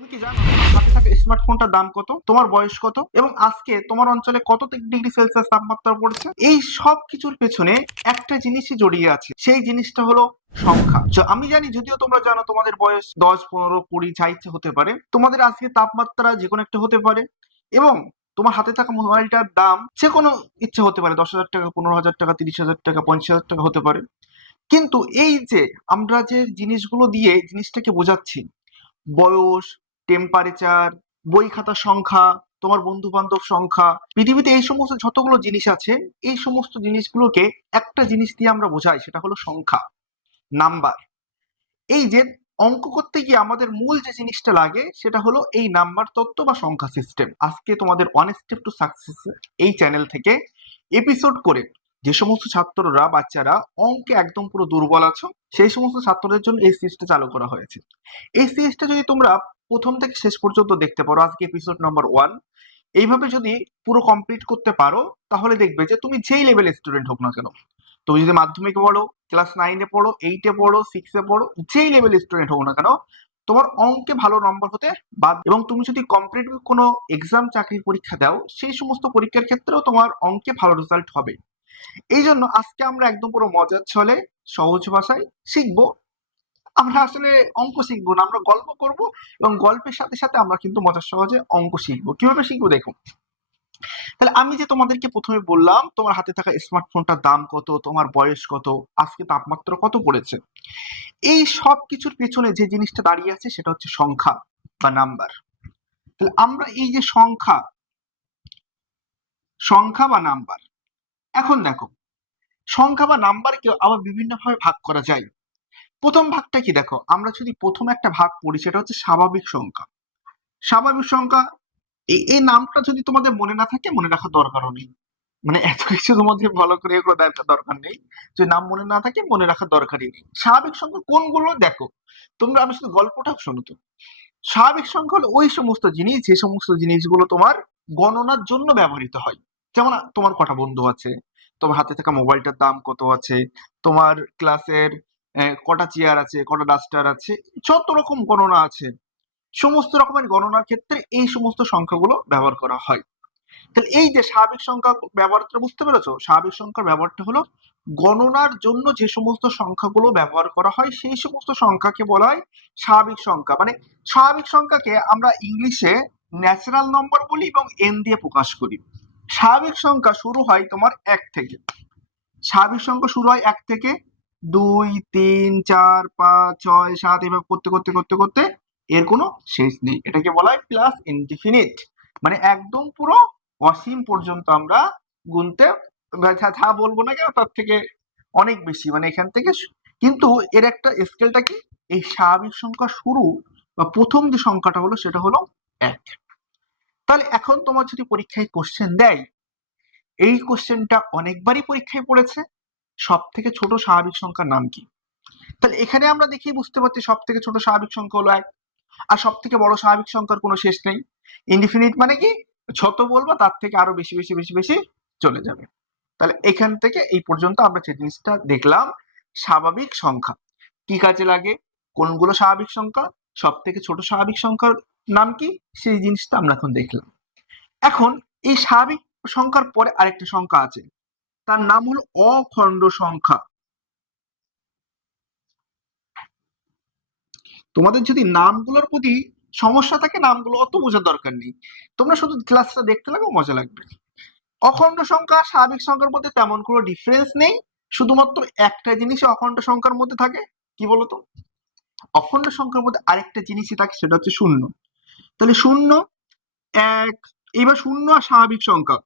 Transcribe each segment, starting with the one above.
তুমি কি জানো তোমার হাতে থাকা স্মার্টফোনটার দাম কত, তোমার বয়স কত, এবং আজকে তোমার অঞ্চলে কত ডিগ্রি সেলসিয়াস তাপমাত্রা পড়ছে? এই সব কিছুর পেছনে একটা জিনিসই জড়িয়ে আছে, সেই জিনিসটা হলো সংখ্যা। আমি জানি, যদিও তোমরা জানো তোমাদের বয়স 10, 15, 20 যা ইচ্ছে হতে পারে, তোমাদের আজকে তাপমাত্রা যে কোনো একটা হতে পারে, এবং তোমার হাতে থাকা মোবাইলটার দাম যে কোনো ইচ্ছে হতে পারে, 10,000 টাকা, 15,000 টাকা, 30,000 টাকা, 50,000 টাকা হতে পারে। কিন্তু এই যে আমরা যে জিনিসগুলো দিয়ে জিনিসটাকে বোঝাচ্ছি, বয়স, টেম্পারেচার, বই খাতার সংখ্যা, তোমার বন্ধু বান্ধব সংখ্যা, পৃথিবীতে এই সমস্ত যতগুলো জিনিস আছে, এই সমস্ত জিনিসগুলোকে একটা জিনিস দিয়ে আমরা বোঝাই, সেটা হলো সংখ্যা, নাম্বার। এই যে অঙ্ক করতে গিয়ে আমাদের মূল যে জিনিসটা লাগে সেটা হলো এই নাম্বার তত্ত্ব বা সংখ্যা সিস্টেম। আজকে তোমাদের ওয়ান স্টেপ টু সাকসেস এই চ্যানেল থেকে এপিসোড করে যে সমস্ত ছাত্ররা, বাচ্চারা অঙ্কে একদম পুরো দুর্বল আছো, সেই সমস্ত ছাত্রদের জন্য এই সিরিজটা চালু করা হয়েছে। এই সিরিজটা যদি তোমরা প্রথম থেকে শেষ পর্যন্ত দেখতে পারো, আজকে এপিসোড নাম্বার 1, এইভাবে যদি পুরো কমপ্লিট করতে পারো, তাহলে দেখবে যে তুমি যেই লেভেলের স্টুডেন্ট হোক না কেন, তুমি যদি মাধ্যমিকে পড়ো, ক্লাস 9-এ পড়ো, 8-এ পড়ো, 6-এ পড়ো, যেই লেভেলের স্টুডেন্ট হোক না কেন, তোমার অঙ্কে ভালো নম্বর হতে বাধ্য। এবং তুমি যদি কম্পিটিটিভ কোনো এক্সাম, চাকরির পরীক্ষা দাও, সেই সমস্ত পরীক্ষার ক্ষেত্রেও তোমার অঙ্কে ভালো রেজাল্ট হবে। এই জন্য আজকে আমরা একদম পুরো মজার ছলে, সহজ ভাষায় শিখবো। আমরা আসলে অঙ্ক শিখবো না, আমরা গল্প করব, এবং গল্পের সাথে সাথে আমরা কিন্তু মজার সহজে অঙ্ক শিখবো। কিভাবে শিখবো দেখো। তাহলে আমি যে তোমাদেরকে প্রথমে বললাম তোমার হাতে থাকা স্মার্টফোনটার দাম কত, তোমার বয়স কত, আজকে তাপমাত্রা কত পড়েছে, এই সব কিছুর পেছনে যে জিনিসটা দাঁড়িয়ে আছে সেটা হচ্ছে সংখ্যা বা নাম্বার। তাহলে আমরা এই যে সংখ্যা, সংখ্যা বা নাম্বার, এখন দেখো, সংখ্যা বা নাম্বারকে আবার বিভিন্ন ভাবে ভাগ করা যায়। প্রথম ভাগটা কি দেখো, আমরা যদি প্রথম একটা ভাগ পড়ি, সেটা হচ্ছে স্বাভাবিক সংখ্যা। স্বাভাবিক সংখ্যা, এই নামটা যদি তোমাদের মনে না থাকে, মনে রাখার দরকারও নেই। মানে এত কিছু তোমাদের ভালো করে এগুলো দেখার দরকার নেই। যদি নাম মনে না থাকে, মনে রাখার দরকারই নেই। স্বাভাবিক সংখ্যা কোনগুলো দেখো, তোমরা, আমি শুধু গল্পটা শোনো তো। স্বাভাবিক সংখ্যা হলো ওই সমস্ত জিনিস, যে সমস্ত জিনিসগুলো তোমার গণনার জন্য ব্যবহৃত হয়। যেমন তোমার কটা বন্ধু আছে, তোমার হাতে থাকা মোবাইলটার দাম কত আছে, তোমার ক্লাসের কটা চেয়ার আছে, কটা ডাস্টার আছে, যত রকম গণনা আছে, সমস্ত রকমের গণনার ক্ষেত্রে এই সমস্ত সংখ্যাগুলো ব্যবহার করা হয়। তাহলে এই যে স্বাভাবিক সংখ্যা ব্যবহারটা বুঝতে পেরেছো, স্বাভাবিক সংখ্যার ব্যবহারটা হলো গণনার জন্য যে সমস্ত সংখ্যাগুলো ব্যবহার করা হয়, সেই সমস্ত সংখ্যাকে বলা হয় স্বাভাবিক সংখ্যা। মানে স্বাভাবিক সংখ্যাকে আমরা ইংলিশে ন্যাচারাল নম্বর বলি এবং এন দিয়ে প্রকাশ করি। স্বাভাবিক সংখ্যা শুরু হয় তোমার 1 থেকে। স্বাভাবিক সংখ্যা শুরু হয় 1 থেকে, 2, 3, 4, 5, 6, 7, এভাবে করতে করতে করতে করতে এর কোনো শেষ নেই। এটাকে বলা হয় প্লাস ইনডিফিনিট, মানে একদম পুরো অসীম পর্যন্ত আমরা গুনতে, যা বলবো না কেন তার থেকে অনেক বেশি, মানে এখান থেকে কিন্তু এর একটা স্কেলটা কি, এই স্বাভাবিক সংখ্যা শুরু বা প্রথম যে সংখ্যাটা হলো সেটা হলো 1। তাহলে এখন তোমার যদি পরীক্ষায় কোশ্চেন দেয়, এই কোশ্চেনটা অনেকবারই পরীক্ষায় পড়েছে, সব থেকে ছোট স্বাভাবিক সংখ্যার নাম কি? তাহলে এখানে আমরা দেখেই বুঝতে পারছি সব থেকে ছোট স্বাভাবিক সংখ্যা হলো 1, আর সব থেকে বড় স্বাভাবিক সংখ্যার কোনো শেষ নেই। ইনডিফিনিট মানে কি, যত বলবো তার থেকে আরো বেশি বেশি বেশি বেশি চলে যাবে। তাহলে এখান থেকে এই পর্যন্ত আমরা যে জিনিসটা দেখলাম, স্বাভাবিক সংখ্যা কি কাজে লাগে, কোনগুলো স্বাভাবিক সংখ্যা, সব থেকে ছোট স্বাভাবিক সংখ্যার নাম কি, সেই জিনিসটা আমরা এখন দেখলাম। এখন এই স্বাভাবিক সংখ্যার পরে আরেকটা সংখ্যা আছে, তার নাম হলো অখণ্ড সংখ্যা। তোমাদের যদি নামগুলোর প্রতি সমস্যা থাকে, নামগুলো অত বোঝার দরকার নেই, তোমরা শুধু ক্লাসটা দেখতে লাগো, মজা লাগবে। অখণ্ড সংখ্যা স্বাভাবিক সংখ্যার মধ্যে তেমন কোনো ডিফারেন্স নেই, শুধুমাত্র একটা জিনিস অখণ্ড সংখ্যার মধ্যে থাকে, কি বলতো, অখণ্ড সংখ্যার মধ্যে আরেকটা জিনিসই থাকে, সেটা হচ্ছে শূন্য। তাহলে শূন্য, 1, এইবার শূন্য আর স্বাভাবিক সংখ্যা,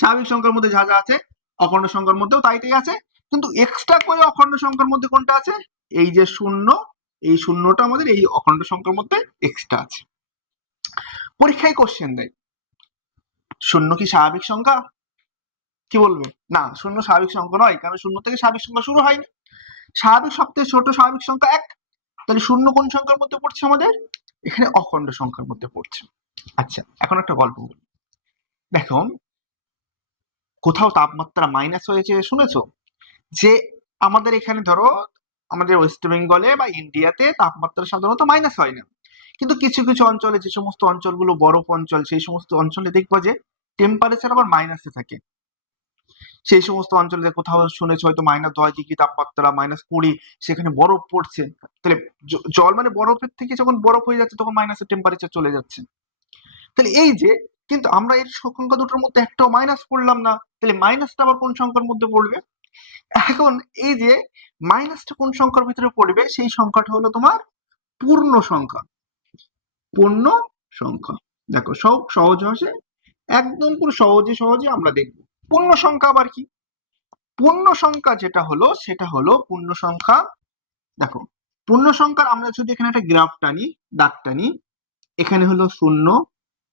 স্বাভাবিক সংখ্যার মধ্যে যা যা আছে, অখণ্ড সংখ্যার মধ্যেও তাই তাই আছে, কিন্তু এক্সট্রা করে অখণ্ড সংখ্যার মধ্যে কোনটা আছে, এই যে শূন্য, এই শূন্যটা আমাদের এই অখণ্ড সংখ্যার মধ্যে এক্সট্রা আছে। পরীক্ষায় কোশ্চেন দেয়, শূন্য কি স্বাভাবিক সংখ্যা? কি বলবে? না, শূন্য স্বাভাবিক সংখ্যা নয়, কারণ শূন্য থেকে স্বাভাবিক সংখ্যা শুরু হয়নি। স্বাভাবিক সবথেকে ছোট স্বাভাবিক সংখ্যা 1, তাহলে শূন্য কোন সংখ্যার মধ্যে পড়ছে আমাদের, এখানে অখণ্ড সংখ্যার মধ্যে পড়ছে। আচ্ছা, এখন একটা গল্প বলি। দেখো, কোথাও তাপমাত্রা মাইনাস হয়েছে শুনেছো? যে আমাদের এখানে ধরো, আমাদের ওয়েস্ট বেঙ্গলে বা ইন্ডিয়াতে তাপমাত্রা সাধারণত মাইনাস হয় না, কিন্তু কিছু কিছু অঞ্চলে, যে সমস্ত অঞ্চলগুলো বরফ অঞ্চল, সেই সমস্ত অঞ্চলে দেখবা যে টেম্পারেচার আবার মাইনাসে থাকে। সেই সমস্ত অঞ্চলে কোথাও শুনেছো হয়তো -10 ডিগ্রি তাপমাত্রা, -20, সেখানে বরফ পড়ছে। তাহলে জল মানে বরফের থেকে যখন বরফ হয়ে যাচ্ছে তখন মাইনাসের টেম্পারেচার চলে যাচ্ছে। তাহলে এই যে, কিন্তু আমরা এই সংখ্যা দুটোর মধ্যে একটাও মাইনাস পড়লাম না, তাহলে মাইনাসটা আবার কোন সংখ্যার মধ্যে পড়বে? এখন এই যে মাইনাসটা কোন সংখ্যার ভিতরে পড়বে, সেই সংখ্যাটা হলো তোমার পূর্ণ সংখ্যা। পূর্ণ সংখ্যা। দেখো সব সহজ ভাষে একদম পুরো সহজে সহজে আমরা দেখব। পূর্ণ সংখ্যা আবার কি? পূর্ণ সংখ্যা যেটা হলো সেটা হলো পূর্ণ সংখ্যা। দেখো পূর্ণ সংখ্যার আমরা যদি এখানে একটা গ্রাফ টানি, দাগ টানি, এখানে হলো 0,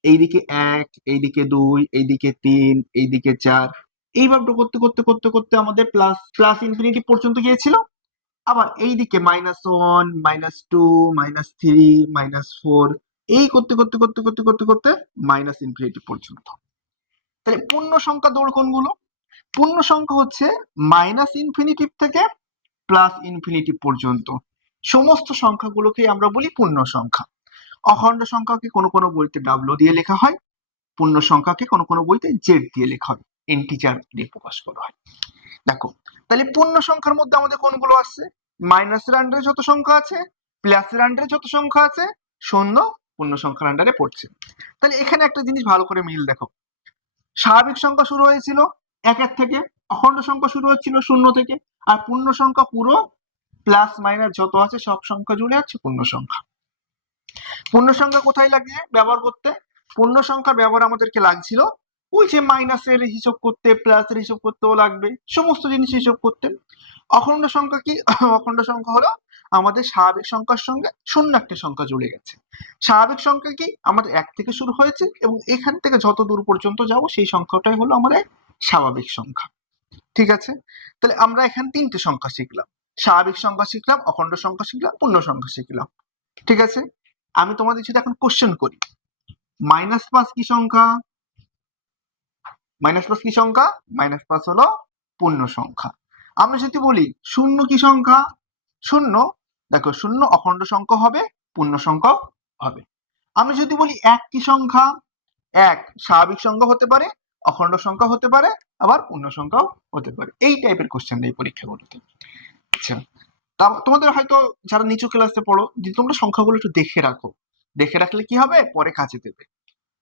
এইদিকে 1, এইদিকে 2, এইদিকে 3, এইদিকে 4, এইভাবে করতে করতে করতে করতে আমাদের প্লাস প্লাস ইনফিনিটি পর্যন্ত গিয়েছিল। আবার এইদিকে -1, -2, -3, -4, এই করতে করতে করতে করতে করতে করতে মাইনাস ইনফিনিটি পর্যন্ত। তাহলে পূর্ণ সংখ্যা দৌড় কোনগুলো? পূর্ণ সংখ্যা হচ্ছে -ইনফিনিটি থেকে +ইনফিনিটি পর্যন্ত সমস্ত সংখ্যাগুলোকে আমরা বলি পূর্ণ সংখ্যা। অখণ্ড সংখ্যাকে কোনো কোনো বইতে ডাব্লু দিয়ে লেখা হয়, পূর্ণ সংখ্যাকে কোনো কোনো বইতে জেড দিয়ে লেখা হয়, ইন্টিজার দিয়ে প্রকাশ করা হয়। দেখো তাহলে পূর্ণ সংখ্যার মধ্যে আমাদের কোনগুলো আসছে? মাইনাসের আন্ডারে যত সংখ্যা আছে, প্লাসের আন্ডারে যত সংখ্যা আছে, শূন্য পূর্ণ সংখ্যার আন্ডারে পড়ছে। তাহলে এখানে একটা জিনিস ভালো করে মিল দেখো, স্বাভাবিক সংখ্যা শুরু হয়েছিল 1 থেকে, অখণ্ড সংখ্যা শুরু হচ্ছিল 0 থেকে, আর পূর্ণ সংখ্যা পুরো প্লাস মাইনাস যত আছে সব সংখ্যা জুড়ে আছে পূর্ণ সংখ্যা। পূর্ণ সংখ্যা কোথায় লাগে ব্যবহার করতে? পূর্ণ সংখ্যার ব্যবহার আমাদেরকে লাগছিল ওই যে মাইনাসের হিসাব করতে, প্লাসের হিসাব করতেও লাগবে, সমস্ত জিনিস হিসাব করতে। অখণ্ড সংখ্যা কি? অখণ্ড সংখ্যা হলো আমাদের স্বাভাবিক সংখ্যার সঙ্গে শূন্য একটা সংখ্যা জুড়ে গেছে। স্বাভাবিক সংখ্যা কি? আমাদের 1 থেকে শুরু হয়েছে এবং এখান থেকে যত দূর পর্যন্ত যাব সেই সংখ্যাটাই হলো আমাদের স্বাভাবিক সংখ্যা। ঠিক আছে? তাহলে আমরা এখানে 3টে সংখ্যা শিখলাম, স্বাভাবিক সংখ্যা শিখলাম, অখণ্ড সংখ্যা শিখলাম, পূর্ণ সংখ্যা শিখলাম। ঠিক আছে? আমি তোমাদের যদি এখন কোশ্চেন করি, -5 কি সংখ্যা? -5 কি সংখ্যা? -5 হলো পূর্ণ সংখ্যা। আমি যদি বলি 0 কি সংখ্যা? 0, দেখো 0 অখণ্ড সংখ্যা হবে, পূর্ণ সংখ্যা হবে। আমি যদি বলি 1 কি সংখ্যা? 1 স্বাভাবিক সংখ্যা হতে পারে, অখণ্ড সংখ্যা হতে পারে, আবার পূর্ণ সংখ্যাও হতে পারে। এই টাইপের কোশ্চেন দেয় পরীক্ষাগুলোতে। আচ্ছা, তা তোমাদের হয়তো যারা নিচু ক্লাসে পড়ো, যে তোমরা সংখ্যাগুলো একটু দেখে রাখো, দেখে রাখলে কি হবে পরে কাজে দেবে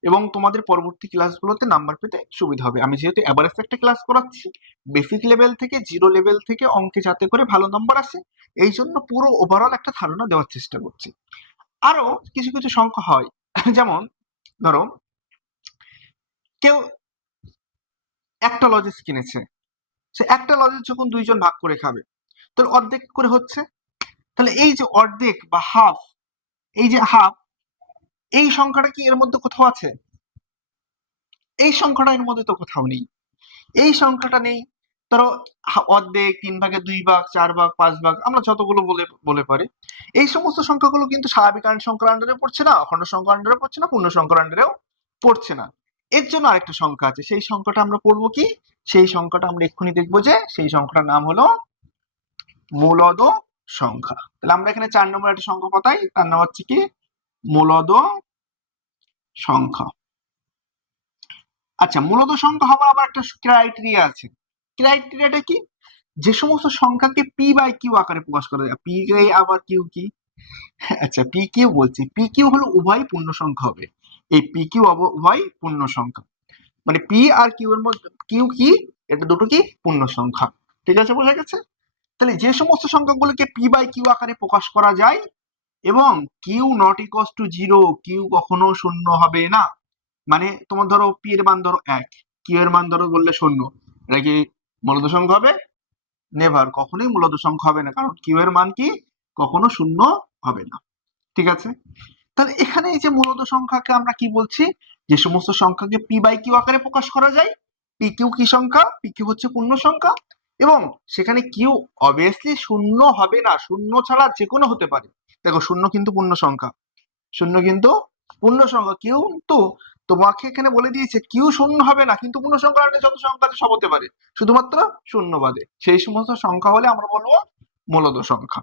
এবং তোমাদের পরবর্তী ক্লাসগুলোতে নাম্বার পেতে সুবিধা হবে। আমি যেহেতু এভারেজ একটা ক্লাস করাচ্ছি, বেসিক লেভেল থেকে, জিরো লেভেল থেকে অঙ্কে যাতে করে ভালো নাম্বার আসে, এই জন্য পুরো ওভারঅল একটা ধারণা দেওয়ার চেষ্টা করছি। আরো কিছু কিছু সংখ্যা হয়, যেমন ধরো কেউ একটা লজেস কিনেছে, সে একটা লজেস যখন 2 জন ভাগ করে খাবে, তাহলে অর্ধেক করে হচ্ছে। তাহলে এই যে অর্ধেক বা হাফ, এই যে হাফ, এই সংখ্যাটা কি এর মধ্যে কোথাও আছে? এই সংখ্যাটা এর মধ্যে তো কোথাও নেই। এই সংখ্যাটা নেই। ধরো অর্ধেক, 3 ভাগের 2 ভাগ, 4 ভাগ, 5 ভাগ, আমরা যতগুলো বলে বলে পারি, এই সমস্ত সংখ্যাগুলো কিন্তু স্বাভাবিক সংখ্যার আন্ডারে পড়ছে না, অখণ্ড সংখ্যার আন্ডারে পড়ছে না, পূর্ণ সংখ্যার আন্ডারেও পড়ছে না। এর জন্য আরেকটা সংখ্যা আছে, সেই সংখ্যাটা আমরা পড়বো কি? সেই সংখ্যাটা আমরা এক্ষুনি দেখবো, যে সেই সংখ্যাটার নাম হলো মূলদ সংখ্যা। তাহলে আমরা এখানে 4 নম্বর একটা সংখ্যা পাতাই, তার নাম হচ্ছে কি? মূলদ সংখ্যা। আচ্ছা, মূলদ সংখ্যা হওয়ার আবার একটা ক্রাইটেরিয়া আছে। ক্রাইটেরিয়াটা কি? যে সমস্ত সংখ্যাকে পি বাই কিউ আকারে প্রকাশ করা যায়। পি আবার কিউ কি? আচ্ছা, পি কিউ বলছি, পি কিউ হলো উভয় পূর্ণ সংখ্যা হবে। এই পি কিউ উভয় পূর্ণ সংখ্যা, মানে পি আর কিউ এর মধ্যে কিউ কি, এটা দুটো কি পূর্ণ সংখ্যা। ঠিক আছে, বোঝা গেছে? তাহলে যে সমস্ত সংখ্যাগুলোকে পি বাই কিউ আকারে প্রকাশ করা যায় এবং Q not equals to 0, Q কখনো শূন্য হবে না, মানে তোমার ধরো পি এর মান ধরো 1, কিউ এর মান ধরো বললে 0, এটা কি মূলদ সংখ্যা হবে? নেভার, কখনোই মূলদ সংখ্যা হবে না, কারণ কিউ এর মান কি কখনো শূন্য হবে না। ঠিক আছে? তাহলে এখানে এই যে মূলদ সংখ্যাকে আমরা কি বলছি? যে সমস্ত সংখ্যাকে পি বাই কিউ আকারে প্রকাশ করা যায়। পি কিউ কি সংখ্যা? পি কিউ হচ্ছে পূর্ণ সংখ্যা এবং সেখানে কিউ অবভিয়াসলি শূন্য হবে না, শূন্য ছাড়া যে কোনো হতে পারে। দেখো শূন্য কিন্তু পূর্ণ সংখ্যা, শূন্য কিন্তু পূর্ণ সংখ্যা, কিন্তু তোমাকে এখানে বলে দিয়েছে কিউ শূন্য হবে না, কিন্তু পূর্ণ সংখ্যা যত সংখ্যা আছে সব হতে পারে, শুধুমাত্র শূন্য বাদে। সেই সমস্ত সংখ্যা হলে আমরা বলবো মূলদ সংখ্যা।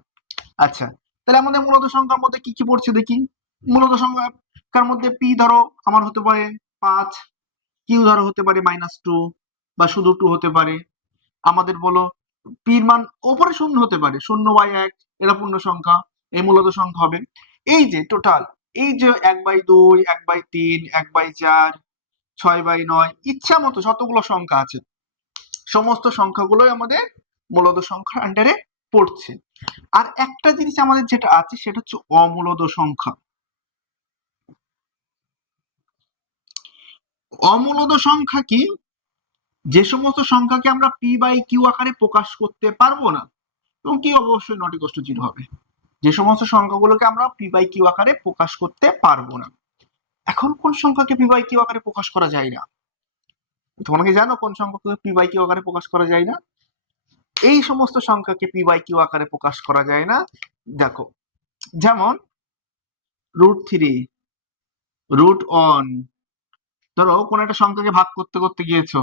আচ্ছা, তাহলে আমাদের মূলদ সংখ্যার মধ্যে কি কি পড়ছে দেখি। মূলত সংখ্যার মধ্যে পি ধরো আমার হতে পারে 5, কিউ ধরো হতে পারে -2 বা শুধু 2 হতে পারে। আমাদের বলো পির মান ওপরে 0 হতে পারে, 0/1 এটা পূর্ণ সংখ্যা, এই মূলত সংখ্যা হবে। এই যে টোটাল, এই যে 1/2, 1/3, 1/4, 6/9, ইচ্ছা মতো যতগুলো সংখ্যা আছে সমস্ত সংখ্যাগুলোই আমাদের মূলত সংখ্যার আন্ডারে পড়ছে। আর একটা জিনিস আমাদের যেটা আছে সেটা হচ্ছে অমূলদ সংখ্যা। অমূলদ সংখ্যা কি? যে সমস্ত সংখ্যাকে আমরা p/q আকারে প্রকাশ করতে পারবো না, এবং কি অবশ্যই নট ইকুয়াল টু 0 হবে। যে সমস্ত সংখ্যাগুলোকে আমরা p/q আকারে প্রকাশ করতে পারবো না। এখন কোন সংখ্যাকে p/q আকারে প্রকাশ করা যায় না? তোমরা কি জানো কোন সংখ্যাকে p/q আকারে প্রকাশ করা যায় না? এই সমস্ত সংখ্যাকে p/q আকারে প্রকাশ করা যায় না। দেখো, যেমন √3, √1। ধরো কোন একটা সংখ্যাকে ভাগ করতে করতে গিয়েছো,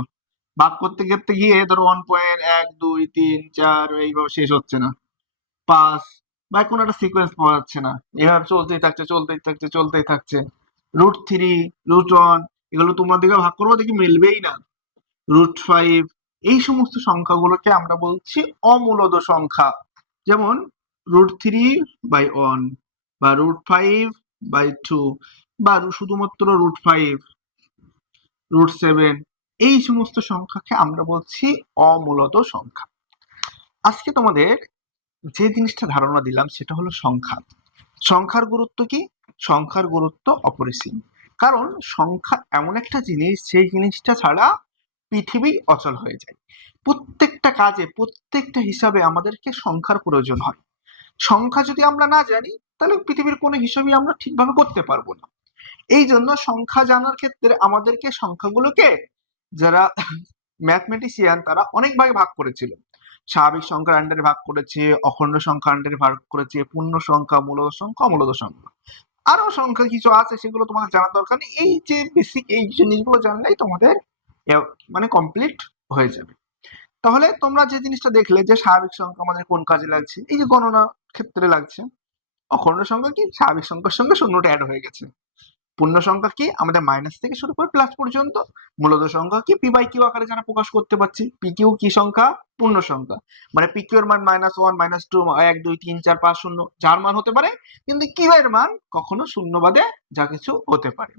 ভাগ করতে করতে গিয়ে ধরো 1.1, 2, 3, 4 এইভাবে শেষ হচ্ছে না, 5 বা কোনো একটা সিকোয়েন্স পাওয়া যাচ্ছে না, এভাবে চলতেই থাকছে। √3, √1 এগুলো তোমরা দিকে ভাগ করবো দেখি মিলবেই না। √5 এই সমস্ত সংখ্যাগুলোকে আমরা বলছি অমূলদ সংখ্যা। যেমন √3/1 বা √5/2 বা শুধুমাত্র √5, √7 এই সমস্ত সংখ্যাকে আমরা বলছি অমূলদ সংখ্যা। আজকে তোমাদের যে জিনিসটা ধারণা দিলাম সেটা হলো সংখ্যা। সংখ্যার গুরুত্ব কি? সংখ্যার গুরুত্ব অপরিসীম। কারণ সংখ্যা এমন একটা জিনিস, সেই জিনিসটা ছাড়া পৃথিবী অচল হয়ে যায়। প্রত্যেকটা কাজে, প্রত্যেকটা হিসাবে আমাদেরকে সংখ্যার প্রয়োজন হয়। সংখ্যা যদি আমরা না জানি তাহলে পৃথিবীর কোনো হিসাবই আমরা ঠিকভাবে করতে পারবো না। এই জন্য সংখ্যা জানার ক্ষেত্রে আমাদেরকে সংখ্যাগুলোকে, যারা ম্যাথমেটিশিয়ান তারা অনেক ভাগে ভাগ করেছিল। স্বাভাবিক সংখ্যার আন্ডারে ভাগ করেছে, অখণ্ড সংখ্যার আন্ডারে ভাগ করেছে, পূর্ণ সংখ্যা, মূলদ সংখ্যা, অমূলদ সংখ্যা। আরো সংখ্যা কিছু আছে সেগুলো তোমাদের জানার দরকার নেই। এই যে বেসিক এই জিনিসগুলো জানলেই তোমাদের মানে কমপ্লিট হয়ে যাবে। তাহলে তোমরা যে জিনিসটা দেখলে যে স্বাভাবিক সংখ্যা আমাদের কোন কাজে লাগছে, এই যে গণনা ক্ষেত্রে লাগছে। অখণ্ড সংখ্যা কি? স্বাভাবিক সংখ্যার সঙ্গে শূন্যটা অ্যাড হয়ে গেছে। পূর্ণ সংখ্যা কি? আমাদের মাইনাস থেকে শুরু করে প্লাস পর্যন্ত। মূলদ সংখ্যা কি? p/q আকারে যারা প্রকাশ করতে পারছি। pq কি সংখ্যা? পূর্ণ সংখ্যা। মানে pq এর মান -1, -2, 1, 2, 3, 4, 5, 0 যার মান হতে পারে, কিন্তু q এর মান কখনো শূন্য বাদে যা কিছু হতে পারে।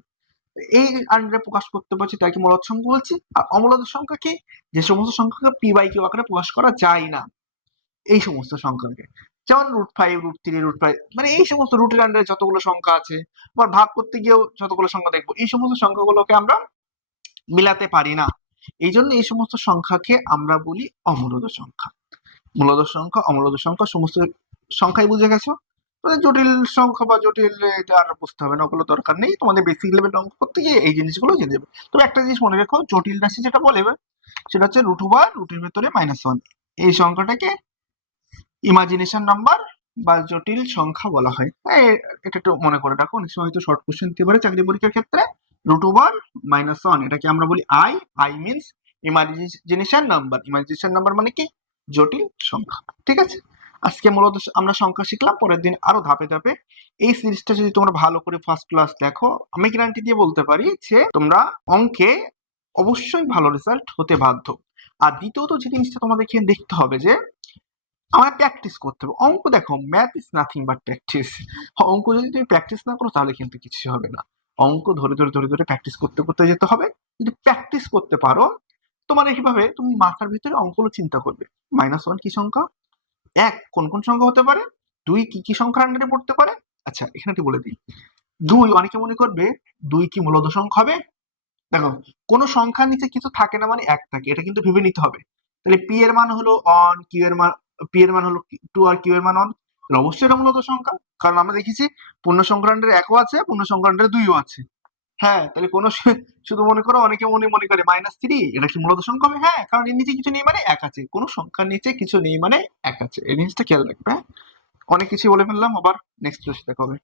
এই আন্ডারে প্রকাশ করতে পারছি তাকে মূলদ সংখ্যা বলছি। আর অমূলদ সংখ্যা কি? যে সমস্ত সংখ্যাকে p/q আকারে প্রকাশ করা যায় না, এই সমস্ত সংখ্যাকে। যেমন √5, √3, √5 মানে এই সমস্ত রুটের আন্ডারে যতগুলো সংখ্যা আছে, আবার ভাগ করতে গিয়েও যতগুলো সংখ্যা দেখবো, এই সমস্ত সংখ্যাগুলোকে আমরা মিলাতে পারি না। এই জন্য এই সমস্ত সংখ্যাকে আমরা বলি অমূলদ সংখ্যা। মূলদ সংখ্যা, অমূলদ সংখ্যা সমস্ত সংখ্যাই বুঝে গেছো। জটিল সংখ্যা বা জটিল এটা আর বুঝতে হবে না, ওগুলো দরকার নেই। তোমাদের বেসিক লেভেল অঙ্ক করতে গিয়ে এই জিনিসগুলো জেনে যাবে। তবে একটা জিনিস মনে রেখো, জটিল রাশি যেটা বলে সেটা হচ্ছে √, রুটের ভেতরে -1। এই সংখ্যাটাকে ইমাজিনেশন নাম্বার বা জটিল সংখ্যা বলা হয়। এটা একটু মনে করে রাখো, অনেক সময় হয়তো শর্ট কোশ্চেন দিতে পারে চাকরি পরীক্ষার ক্ষেত্রে। √1 এটাকে আমরা বলি I means imagination number. Imagination number মানে কি? জটিল সংখ্যা। ঠিক আছে, আজকে মূলত আমরা সংখ্যা শিখলাম। পরের দিন আরো ধাপে ধাপে। এই সিরিজটা যদি তোমরা ভালো করে ফার্স্ট ক্লাস দেখো, আমি গ্যারান্টি দিয়ে বলতে পারি যে তোমরা অঙ্কে অবশ্যই ভালো রেজাল্ট হতে বাধ্য। আর দ্বিতীয়ত যে জিনিসটা তোমাদেরকে দেখতে হবে যে আমার প্র্যাকটিস করতে হবে। অঙ্ক দেখো, math is nothing but practice. অঙ্ক যদি তুমি প্র্যাকটিস না করো তাহলে কিন্তু কিছু হবে না। অঙ্ক ধরে ধরে ধরে ধরে প্র্যাকটিস করতে করতে যেতে হবে। যদি প্র্যাকটিস করতে পারো, তোমার এইভাবে তুমি মাথার ভিতরে অঙ্কগুলো চিন্তা করবে। -1 কি সংখ্যা? 1 কোন কোন সংখ্যা হতে পারে? 2 কি কি সংখ্যার আন্ডারে পড়তে পারে? আচ্ছা, এখানে একটু বলে দিই। 2 অনেকে মনে করবে 2 কি মূলদ সংখ্যা হবে? দেখো, কোন সংখ্যার নিচে কিছু থাকে না মানে 1 থাকে, এটা কিন্তু ভেবে নিতে হবে। তাহলে p এর মান হলো 1, q এর মান p এর মান হলো 2 আর q এর মান 1, তাহলে অবশ্যই এটা মূলদ সংখ্যা। কারণ আমরা দেখেছি পূর্ণ সংখ্যার আন্ডারে 1 ও আছে, পূর্ণ সংখ্যার আন্ডারে 2 ও আছে। হ্যাঁ, তাহলে কোন শুধু মনে করো, অনেকে মনে করে -3 এটা কি মূলদ সংখ্যা হবে? হ্যাঁ, কারণ এর নিচে কিছু নেই মানে 1 আছে। কোন সংখ্যার নিচে কিছু নেই মানে 1 আছে, এই জিনিসটা খেয়াল রাখবে। অনেক কিছু বলে ফেললাম, আবার নেক্সট ক্লাসে দেখা হবে।